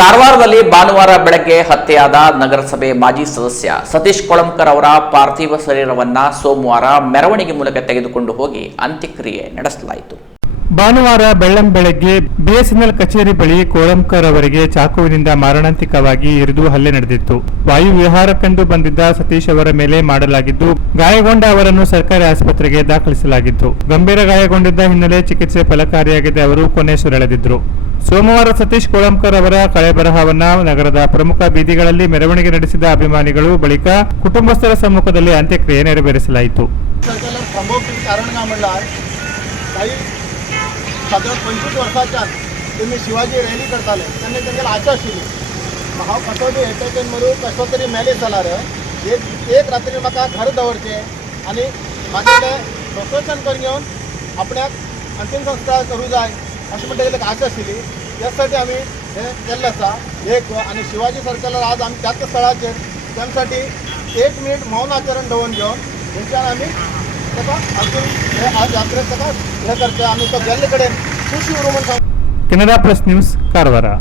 ಕಾರವಾರದಲ್ಲಿ ಭಾನುವಾರ ಬೆಳಗ್ಗೆ ಹತ್ಯೆಯಾದ ನಗರಸಭೆ ಮಾಜಿ ಸದಸ್ಯ ಸತೀಶ್ ಕೊಳಂಕರ್ ಅವರ ಪಾರ್ಥಿವ ಶರೀರವನ್ನ ಸೋಮವಾರ ಮೆರವಣಿಗೆ ಮೂಲಕ ತೆಗೆದುಕೊಂಡು ಹೋಗಿ ಅಂತ್ಯಕ್ರಿಯೆ ನಡೆಸಲಾಯಿತು. ಭಾನುವಾರ ಬೆಳ್ಳಂ ಬೆಳಗ್ಗೆ ಬಿಎಸ್ಎನ್ಎಲ್ ಕಚೇರಿ ಬಳಿ ಕೋಳಂಕರ್ ಅವರಿಗೆ ಚಾಕುವಿನಿಂದ ಮಾರಣಾಂತಿಕವಾಗಿ ಇರಿದು ಹಲ್ಲೆ ನಡೆದಿತ್ತು. ವಾಯು ವಿಹಾರಕ್ಕೆಂದು ಬಂದಿದ್ದ ಸತೀಶ್ ಅವರ ಮೇಲೆ ಮಾಡಲಾಗಿದ್ದು, ಗಾಯಗೊಂಡ ಅವರನ್ನು ಸರ್ಕಾರಿ ಆಸ್ಪತ್ರೆಗೆ ದಾಖಲಿಸಲಾಗಿತ್ತು. ಗಂಭೀರ ಗಾಯಗೊಂಡಿದ್ದ ಹಿನ್ನೆಲೆ ಚಿಕಿತ್ಸೆ ಫಲಕಾರಿಯಾಗಿದೆ ಅವರು ಕೊನೆಯುಸಿರೆಳೆದಿದ್ರು ಸೋಮವಾರ ಸತೀಶ್ ಕೋಳಂಕರ್ ಅವರ ಕಳೆಬರಹವನ್ನ ನಗರದ ಪ್ರಮುಖ ಬೀದಿಗಳಲ್ಲಿ ಮೆರವಣಿಗೆ ನಡೆಸಿದ ಅಭಿಮಾನಿಗಳು ಬಳಿಕ ಕುಟುಂಬಸ್ಥರ ಸಮ್ಮುಖದಲ್ಲಿ ಅಂತ್ಯಕ್ರಿಯೆ ನೆರವೇರಿಸಲಾಯಿತು. साधारण पंचवीस वर्साच्यान तुम्ही शिवाजी रॅली करताले. तेन्ना तेंगेली आशा आशिल्ली हांव कसो बी एटेकेन मरून कसो तरी मेले जाल्यार एक एक रात्री म्हाका घर दवरचें आनी म्हागेलें प्रसोशन करून घेवन आपणाक अंतीम संस्कार करूं जाय अशें म्हणटा एक आशा आशिल्ली त्यासाठी आमी हें केल्लें आसा एक आनी शिवाजी सरकारला आज आमी त्याच स्थळाचेर त्यासाठी एक मिनिट मौन आचरण दवरून घेवन थंयच्यान आमी तसा अजून आज न्यूज़ कारवारा